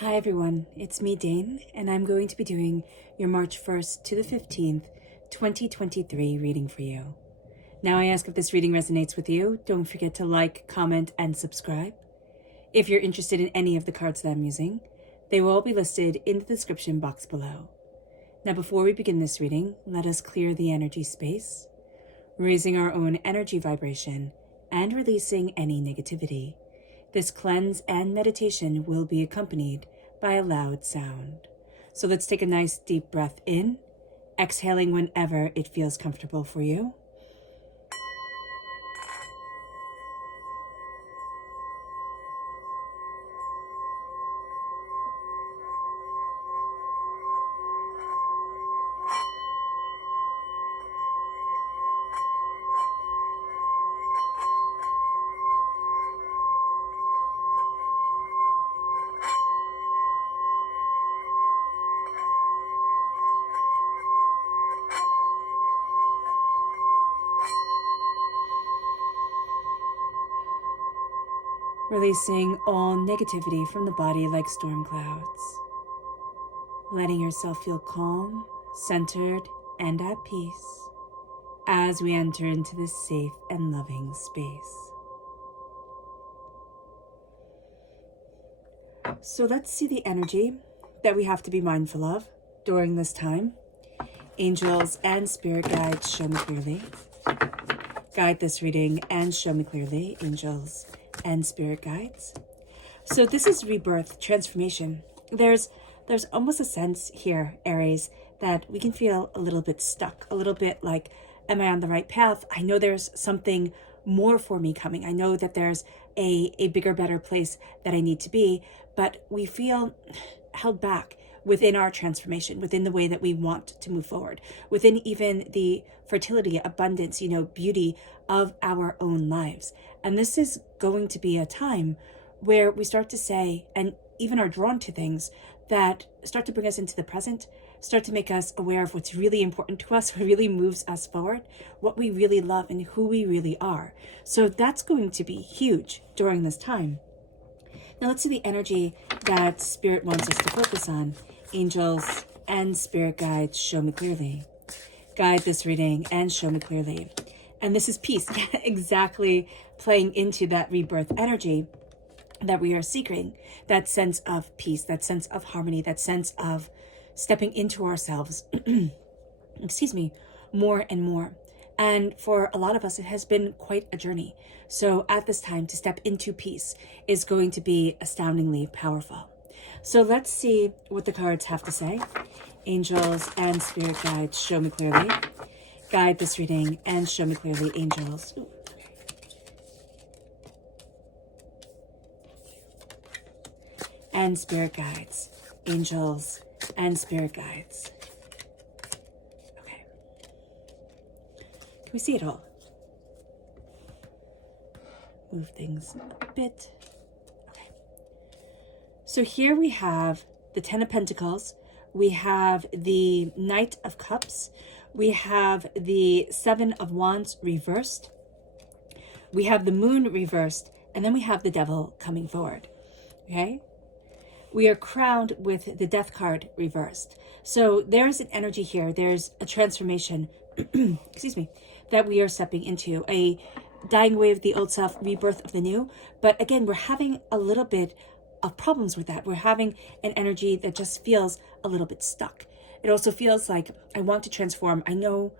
Hi everyone, it's me Dane, and I'm going to be doing your March 1st to the 15th, 2023 reading for you. Now I ask if this reading resonates with you, don't forget to like, comment, and subscribe. If you're interested in any of the cards that I'm using, they will all be listed in the description box below. Now before we begin this reading, let us clear the energy space, raising our own energy vibration and releasing any negativity. This cleanse and meditation will be accompanied by a loud sound. So let's take a nice deep breath in, exhaling whenever it feels comfortable for you. Releasing all negativity from the body like storm clouds. Letting yourself feel calm, centered, and at peace as we enter into this safe and loving space. So let's see the energy that we have to be mindful of during this time. Angels and spirit guides, show me clearly. Guide this reading and show me clearly, angels and spirit guides. So this is rebirth, transformation. There's almost a sense here, Aries, that we can feel a little bit stuck, a little bit like, am I on the right path? I know there's something more for me coming. I know that there's a bigger, better place that I need to be, but we feel held back within our transformation, within the way that we want to move forward, within even the fertility, abundance, beauty of our own lives. And this is going to be a time where we start to say, and even are drawn to things that start to bring us into the present, start to make us aware of what's really important to us, what really moves us forward, what we really love, and who we really are. So that's going to be huge during this time. Now let's see the energy that Spirit wants us to focus on. Angels and spirit guides, show me clearly. Guide this reading and show me clearly. And this is peace, exactly playing into that rebirth energy that we are seeking, that sense of peace, that sense of harmony, that sense of stepping into ourselves, more and more. And for a lot of us, it has been quite a journey. So at this time, to step into peace is going to be astoundingly powerful. So let's see what the cards have to say. Angels and spirit guides, show me clearly. Guide this reading and show me clearly, angels. Ooh. And spirit guides, angels and spirit guides. Okay. Can we see it all? Move things a bit. Okay. So here we have the Ten of Pentacles. We have the Knight of Cups. We have the Seven of Wands reversed. We have the Moon reversed. And then we have the Devil coming forward. Okay? We are crowned with the Death card reversed. So there's an energy here. There's a transformation, that we are stepping into. A dying away of the old self, rebirth of the new. But again, we're having a little bit of problems with that. We're having an energy that just feels a little bit stuck. It also feels like I want to transform. I know,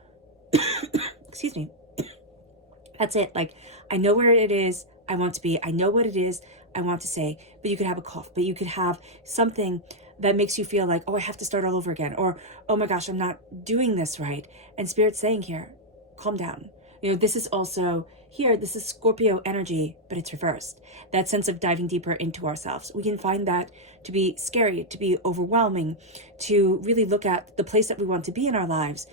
that's it. Like, I know where it is I want to be. I know what it is I want to say, but you could have a cough, but you could have something that makes you feel like, oh, I have to start all over again. Or, oh my gosh, I'm not doing this right. And Spirit's saying here, calm down. This is also here, this is Scorpio energy, but it's reversed. That sense of diving deeper into ourselves. We can find that to be scary, to be overwhelming, to really look at the place that we want to be in our lives.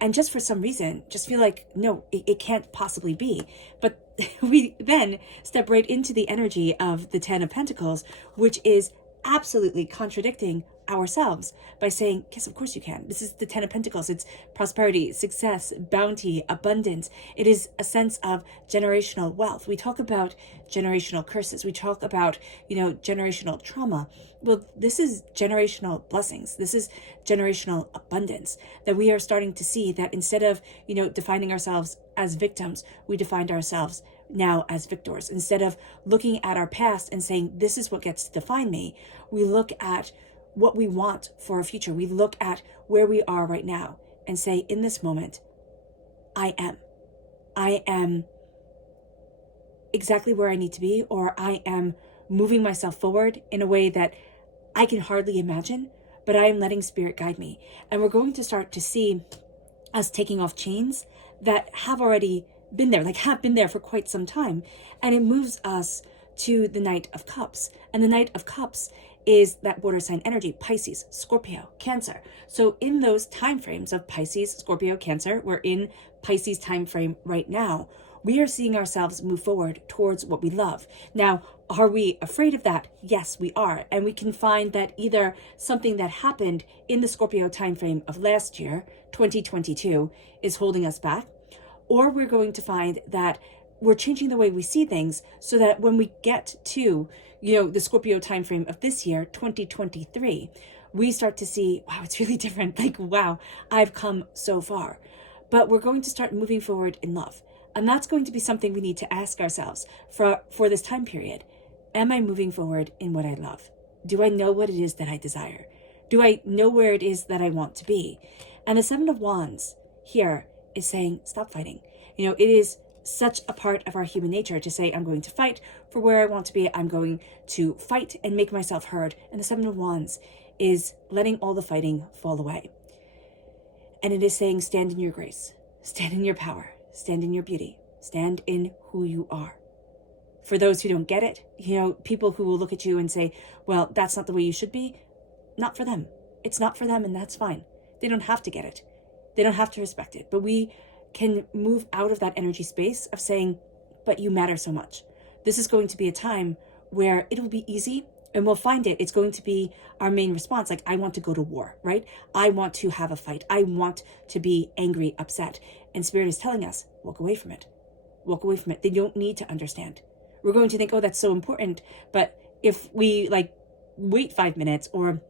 And just for some reason, just feel like, no, it can't possibly be. But we then step right into the energy of the Ten of Pentacles, which is absolutely contradicting ourselves by saying, yes, of course you can. This is the 10 of Pentacles. It's prosperity, success, bounty, abundance. It is a sense of generational wealth. We talk about generational curses. We talk about, generational trauma. Well, this is generational blessings. This is generational abundance that we are starting to see, that instead of, defining ourselves as victims, we defined ourselves now as victors. Instead of looking at our past and saying, this is what gets to define me, we look at what we want for our future. We look at where we are right now and say, in this moment, I am exactly where I need to be, or I am moving myself forward in a way that I can hardly imagine, but I am letting spirit guide me. And we're going to start to see us taking off chains that have already been there, have been there for quite some time. And it moves us to the Knight of Cups. And the Knight of Cups is that water sign energy, Pisces, Scorpio, Cancer. So in those time frames of Pisces, Scorpio, Cancer, we're in Pisces time frame right now. We are seeing ourselves move forward towards what we love. Now, are we afraid of that? Yes, we are. And we can find that either something that happened in the Scorpio timeframe of last year, 2022, is holding us back, or we're going to find that we're changing the way we see things so that when we get to, the Scorpio timeframe of this year, 2023, we start to see, wow, it's really different. Wow, I've come so far. But we're going to start moving forward in love. And that's going to be something we need to ask ourselves for this time period. Am I moving forward in what I love? Do I know what it is that I desire? Do I know where it is that I want to be? And the Seven of Wands here is saying, stop fighting. It is such a part of our human nature to say, I'm going to fight for where I want to be. I'm going to fight and make myself heard. And the Seven of Wands is letting all the fighting fall away. And it is saying, stand in your grace, stand in your power, stand in your beauty, stand in who you are. For those who don't get it, people who will look at you and say, well, that's not the way you should be. Not for them. It's not for them, and that's fine. They don't have to get it. They don't have to respect it. But we can move out of that energy space of saying, but you matter so much. This is going to be a time where it'll be easy, and we'll find it. It's going to be our main response. I want to go to war, right? I want to have a fight. I want to be angry, upset. And Spirit is telling us, walk away from it. Walk away from it. They don't need to understand. We're going to think, oh, that's so important. But if we wait 5 minutes or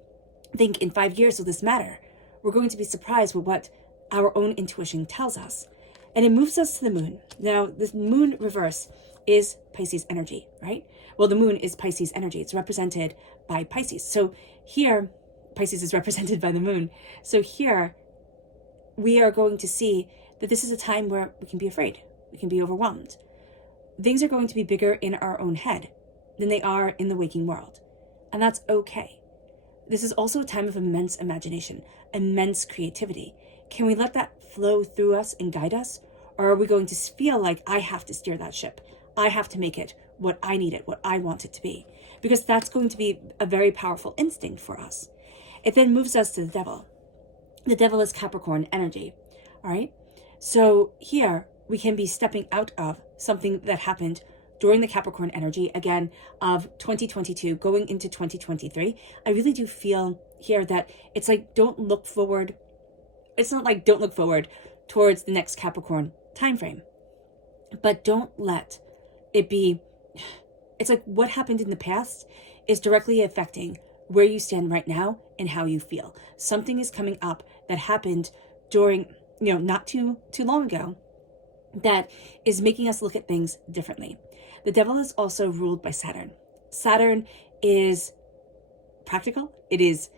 think in 5 years, will this matter? We're going to be surprised with what our own intuition tells us. And it moves us to the moon. Now, the moon reverse is Pisces energy, right? Well, the moon is Pisces energy. It's represented by Pisces. So here, Pisces is represented by the moon. So here, we are going to see that this is a time where we can be afraid. We can be overwhelmed. Things are going to be bigger in our own head than they are in the waking world. And that's okay. This is also a time of immense imagination, immense creativity. Can we let that flow through us and guide us? Or are we going to feel like I have to steer that ship? I have to make it what I need it, what I want it to be. Because that's going to be a very powerful instinct for us. It then moves us to the devil. The devil is Capricorn energy, all right? So here we can be stepping out of something that happened during the Capricorn energy, again, of 2022 going into 2023. I really do feel here that it's don't look forward. It's not don't look forward towards the next Capricorn time frame, but don't let it be. It's what happened in the past is directly affecting where you stand right now and how you feel. Something is coming up that happened during, not too long ago, that is making us look at things differently. The devil is also ruled by Saturn. Saturn is practical. It is,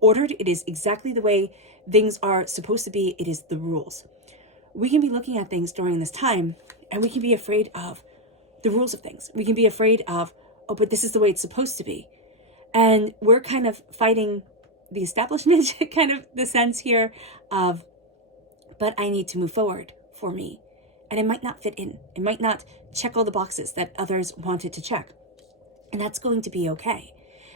ordered. It is exactly the way things are supposed to be. It is the rules. We can be looking at things during this time and we can be afraid of the rules of things. We can be afraid of, oh, but this is the way it's supposed to be. And we're kind of fighting the establishment, kind of the sense here of, but I need to move forward for me. And it might not fit in. It might not check all the boxes that others wanted to check. And that's going to be okay.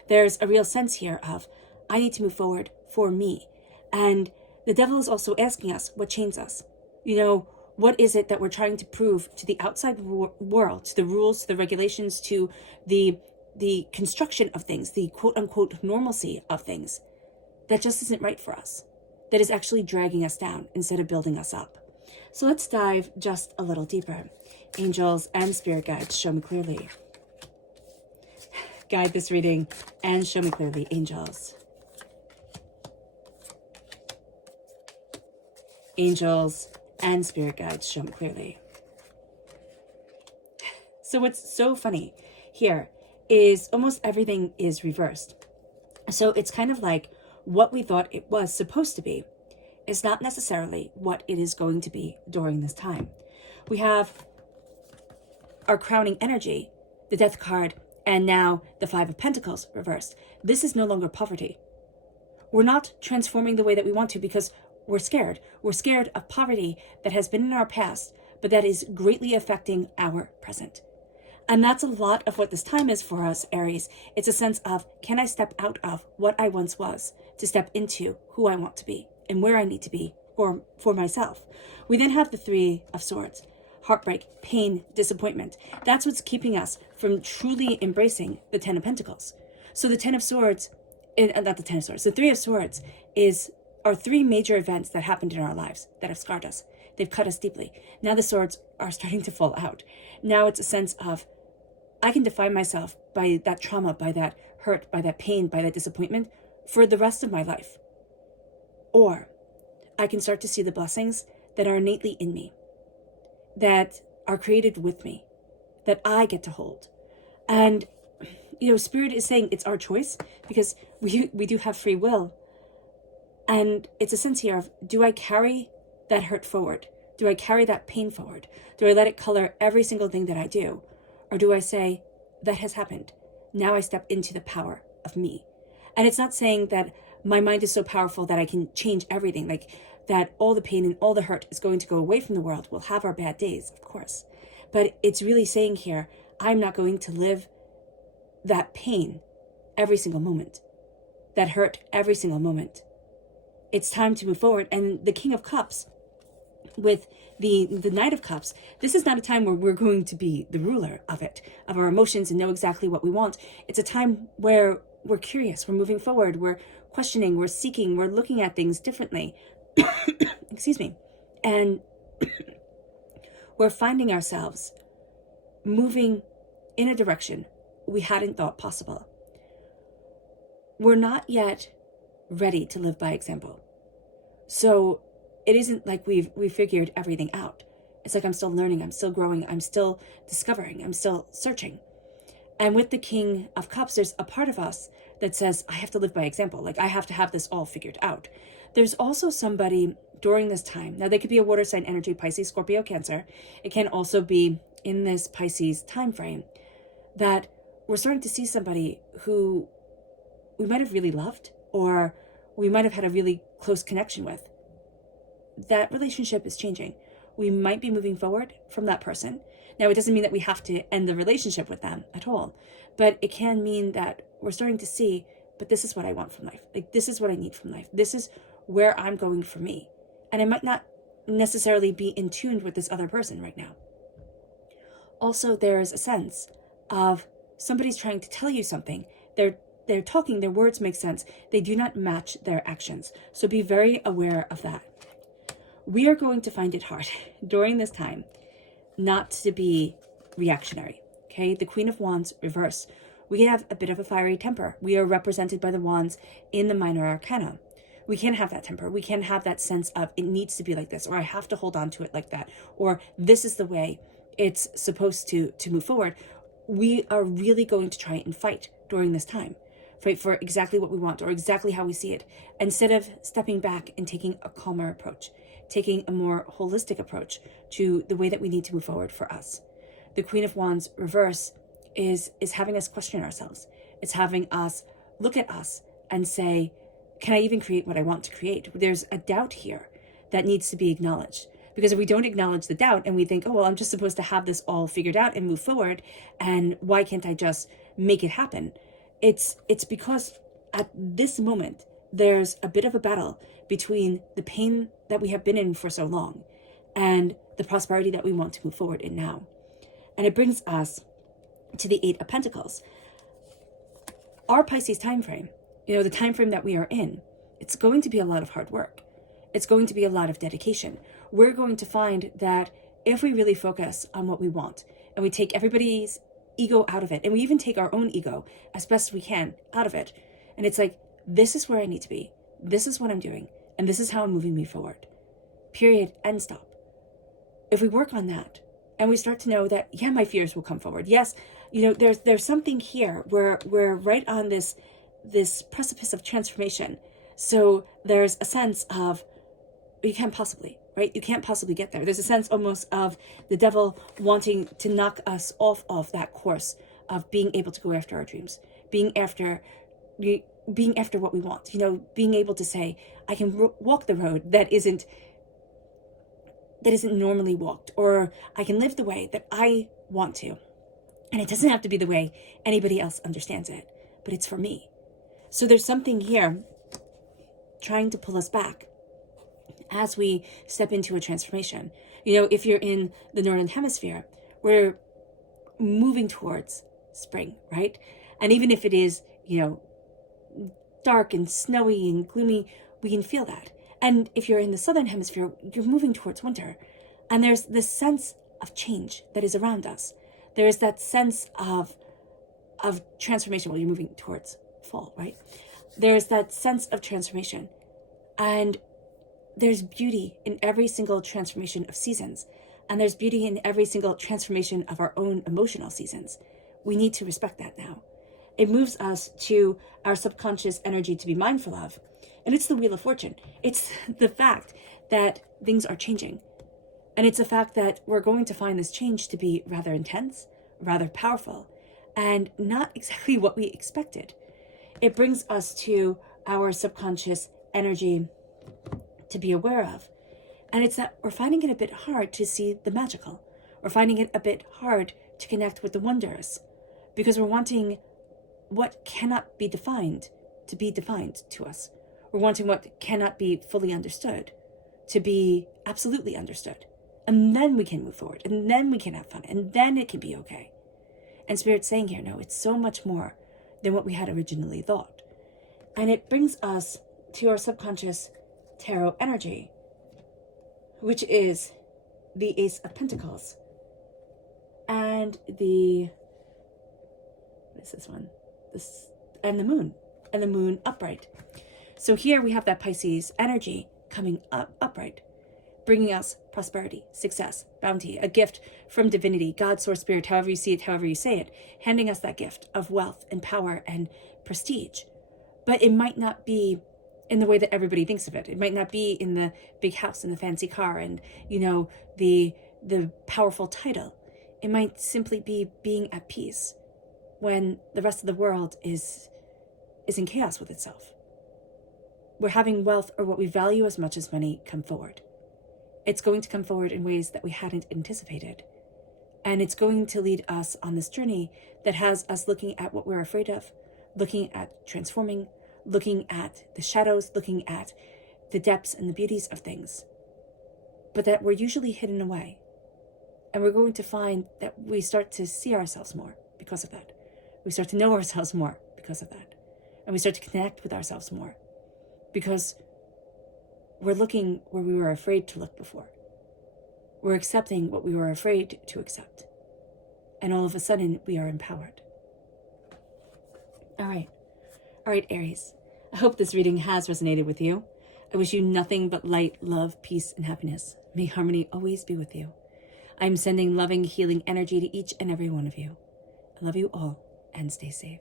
There's a real sense here of, I need to move forward for me. And the devil is also asking us, what chains us? What is it that we're trying to prove to the outside world, to the rules, to the regulations, to the the construction of things, the quote unquote normalcy of things, that just isn't right for us, that is actually dragging us down instead of building us up. So let's dive just a little deeper. Angels and spirit guides, show me clearly. Guide this reading and show me clearly, angels. Angels and spirit guides, show me clearly. So what's so funny here is almost everything is reversed. So it's kind of like what we thought it was supposed to be is not necessarily what it is going to be during this time. We have our crowning energy, the Death card, and now the Five of Pentacles reversed. This is no longer poverty. We're not transforming the way that we want to because we're scared. We're scared of poverty that has been in our past, but that is greatly affecting our present. And that's a lot of what this time is for us, Aries. It's a sense of, can I step out of what I once was to step into who I want to be and where I need to be for myself? We then have the Three of Swords. Heartbreak, pain, disappointment. That's what's keeping us from truly embracing the Ten of Pentacles. So the Ten of Swords, not the Ten of Swords, the Three of Swords are three major events that happened in our lives that have scarred us. They've cut us deeply. Now the swords are starting to fall out. Now it's a sense of, I can define myself by that trauma, by that hurt, by that pain, by that disappointment for the rest of my life. Or I can start to see the blessings that are innately in me, that are created with me, that I get to hold. And, Spirit is saying it's our choice because we do have free will. And it's a sense here of, do I carry that hurt forward? Do I carry that pain forward? Do I let it color every single thing that I do? Or do I say, that has happened. Now I step into the power of me. And it's not saying that my mind is so powerful that I can change everything, like that all the pain and all the hurt is going to go away from the world. We'll have our bad days, of course. But it's really saying here, I'm not going to live that pain every single moment, that hurt every single moment. It's time to move forward. And the King of Cups with the Knight of Cups, this is not a time where we're going to be the ruler of it, of our emotions, and know exactly what we want. It's a time where we're curious, we're moving forward, we're questioning, we're seeking, we're looking at things differently. Excuse me. And we're finding ourselves moving in a direction we hadn't thought possible. We're not yet ready to live by example. So it isn't like we've figured everything out. It's like I'm still learning, I'm still growing, I'm still discovering, I'm still searching. And with the King of Cups, there's a part of us that says, I have to live by example. Like, I have to have this all figured out. There's also somebody during this time. Now, they could be a water sign energy, Pisces, Scorpio, Cancer. It can also be in this Pisces time frame that we're starting to see somebody who we might have really loved, or we might have had a really close connection with. That relationship is changing. We might be moving forward from that person. Now, it doesn't mean that we have to end the relationship with them at all, but it can mean that we're starting to see, but this is what I want from life. Like, this is what I need from life. This is where I'm going for me. And I might not necessarily be in tune with this other person right now. Also, there's a sense of somebody's trying to tell you something. They're talking, their words make sense. They do not match their actions. So be very aware of that. We are going to find it hard during this time not to be reactionary, okay? The Queen of Wands reverse. We can have a bit of a fiery temper. We are represented by the wands in the minor arcana. We can't have that temper. We can't have that sense of it needs to be like this, or I have to hold on to it like that, or this is the way it's supposed to move forward. We are really going to try and fight during this time, fight for exactly what we want or exactly how we see it, instead of stepping back and taking a calmer approach, taking a more holistic approach to the way that we need to move forward for us. The Queen of Wands reverse is having us question ourselves. It's having us look at us and say, can I even create what I want to create? There's a doubt here that needs to be acknowledged. Because if we don't acknowledge the doubt and we think, oh, well, I'm just supposed to have this all figured out and move forward, and why can't I just make it happen? It's because at this moment, there's a bit of a battle between the pain that we have been in for so long and the prosperity that we want to move forward in now. And it brings us to the Eight of Pentacles. our Pisces time frame, the time frame that we are in, it's going to be a lot of hard work. It's going to be a lot of dedication. We're going to find that if we really focus on what we want and we take everybody's ego out of it, and we even take our own ego as best we can out of it, and it's like, this is where I need to be. This is what I'm doing. And this is how I'm moving me forward. Period. End stop. If we work on that and we start to know that, yeah, my fears will come forward. Yes, there's something here where we're right on this precipice of transformation. So there's a sense of, you can't possibly, right? You can't possibly get there. There's a sense almost of the devil wanting to knock us off of that course of being able to go after our dreams, being after what we want, being able to say, I can walk the road that isn't normally walked, or I can live the way that I want to. And it doesn't have to be the way anybody else understands it, but it's for me. So there's something here trying to pull us back as we step into a transformation. If you're in the Northern Hemisphere, we're moving towards spring, right? And even if it is, dark and snowy and gloomy, we can feel that. And if you're in the Southern Hemisphere, you're moving towards winter. And there's this sense of change that is around us. There is that sense of transformation. Well, you're moving towards fall, right? There's that sense of transformation. And there's beauty in every single transformation of seasons. And there's beauty in every single transformation of our own emotional seasons. We need to respect that now. It moves us to our subconscious energy to be mindful of. And it's the Wheel of Fortune. It's the fact that things are changing. And it's a fact that we're going to find this change to be rather intense, rather powerful, and not exactly what we expected. It brings us to our subconscious energy to be aware of. And it's that we're finding it a bit hard to see the magical. We're finding it a bit hard to connect with the wondrous, because we're wanting what cannot be defined to be defined to us. We're wanting what cannot be fully understood to be absolutely understood. And then we can move forward, and then we can have fun, and then it can be okay. And Spirit's saying here, no, it's so much more than what we had originally thought. And it brings us to our subconscious tarot energy, which is the Ace of Pentacles and what is this one? And the moon upright. So here we have that Pisces energy coming up upright, bringing us prosperity, success, bounty, a gift from divinity, God, source, spirit, however you see it, however you say it, handing us that gift of wealth and power and prestige. But it might not be in the way that everybody thinks of it. It might not be in the big house and the fancy car and, the powerful title. It might simply be being at peace when the rest of the world is in chaos with itself. We're having wealth, or what we value as much as money, come forward. It's going to come forward in ways that we hadn't anticipated. And it's going to lead us on this journey that has us looking at what we're afraid of, looking at transforming, looking at the shadows, looking at the depths and the beauties of things, but that were usually hidden away. And we're going to find that we start to see ourselves more because of that. We start to know ourselves more because of that. And we start to connect with ourselves more because we're looking where we were afraid to look before. We're accepting what we were afraid to accept. And all of a sudden, we are empowered. All right, Aries. I hope this reading has resonated with you. I wish you nothing but light, love, peace, and happiness. May harmony always be with you. I'm sending loving, healing energy to each and every one of you. I love you all, and stay safe.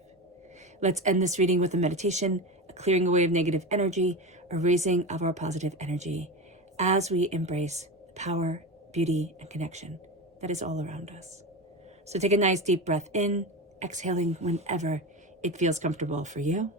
Let's end this reading with a meditation, a clearing away of negative energy, a raising of our positive energy as we embrace the power, beauty, and connection that is all around us. So take a nice deep breath in, exhaling whenever it feels comfortable for you.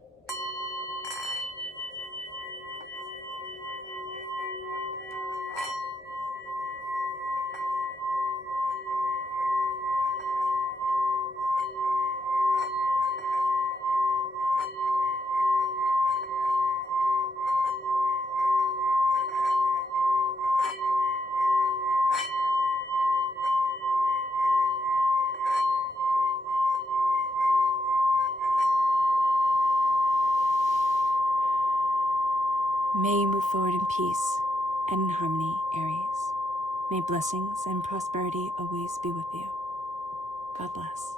May you move forward in peace and in harmony, Aries. May blessings and prosperity always be with you. God bless.